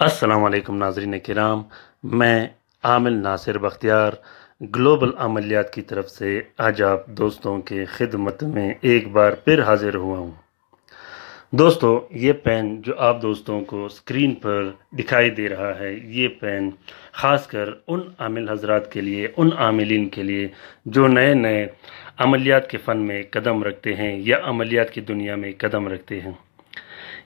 अस्सलाम वालेकुम नाज़रीन किराम। मैं आमिल नासिर बख्तियार ग्लोबल अमलियात की तरफ से आज आप दोस्तों के खिदमत में एक बार फिर हाजिर हुआ हूँ। दोस्तों, ये पेन जो आप दोस्तों को स्क्रीन पर दिखाई दे रहा है, ये पेन ख़ासकर उन आमिल हजरात के लिए, उन आमिलीन के लिए जो नए नए अमलियात के फ़न में कदम रखते हैं या अमलियात की दुनिया में कदम रखते हैं।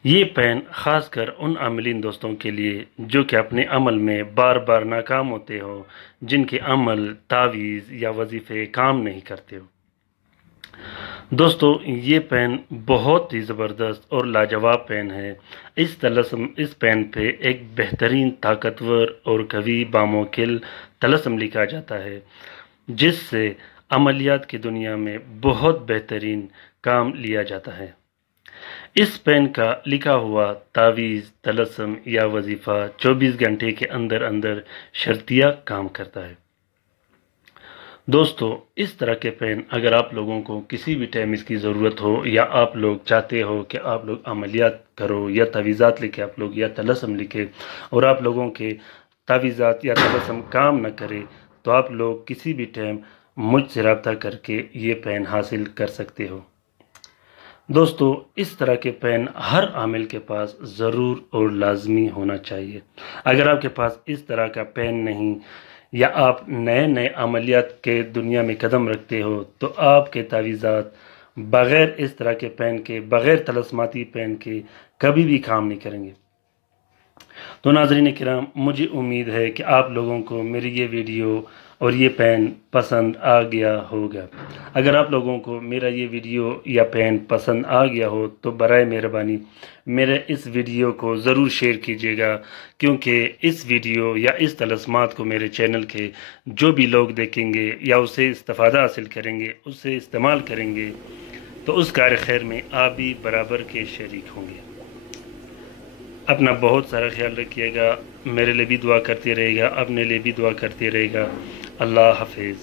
ये पेन ख़ासकर उन आमिलीन दोस्तों के लिए जो कि अपने अमल में बार बार नाकाम होते हो, जिनके अमल, तावीज़ या वजीफ़े काम नहीं करते हो। दोस्तों, ये पेन बहुत ही ज़बरदस्त और लाजवाब पेन है। इस पेन पे एक बेहतरीन, ताकतवर और कवी बामोकिल तलस्म लिखा जाता है, जिससे अमलियात की दुनिया में बहुत बेहतरीन काम लिया जाता है। इस पेन का लिखा हुआ तावीज़, तलस्म या वजीफ़ा 24 घंटे के अंदर अंदर शर्तिया काम करता है। दोस्तों, इस तरह के पेन अगर आप लोगों को किसी भी टाइम इसकी ज़रूरत हो या आप लोग चाहते हो कि आप लोग अमलियात करो या तावीज़ात लिखे आप लोग या तलस्म लिखे और आप लोगों के तावीज़ात या तलस्म काम न करे, तो आप लोग किसी भी टाइम मुझसे रब्ता करके ये पेन हासिल कर सकते हो। दोस्तों, इस तरह के पेन हर आमिल के पास ज़रूर और लाजमी होना चाहिए। अगर आपके पास इस तरह का पेन नहीं या आप नए नए अमलियात के दुनिया में कदम रखते हो, तो आपके तावीज़ात बग़ैर इस तरह के पेन के, बग़ैर तलस्माती पेन के कभी भी काम नहीं करेंगे। तो नाज़रीन किराम, मुझे उम्मीद है कि आप लोगों को मेरी ये वीडियो और ये पेन पसंद आ गया होगा। अगर आप लोगों को मेरा ये वीडियो या पेन पसंद आ गया हो, तो बराए मेहरबानी मेरे इस वीडियो को ज़रूर शेयर कीजिएगा, क्योंकि इस वीडियो या इस तलस्मात को मेरे चैनल के जो भी लोग देखेंगे या उसे इस्तिफ़ादा हासिल करेंगे, उसे इस्तेमाल करेंगे, तो उस कार खैर में आप भी बराबर के शरीक होंगे। अपना बहुत सारा ख्याल रखिएगा, मेरे लिए भी दुआ करते रहिएगा, अपने लिए भी दुआ करते रहिएगा। अल्लाह हाफिज़।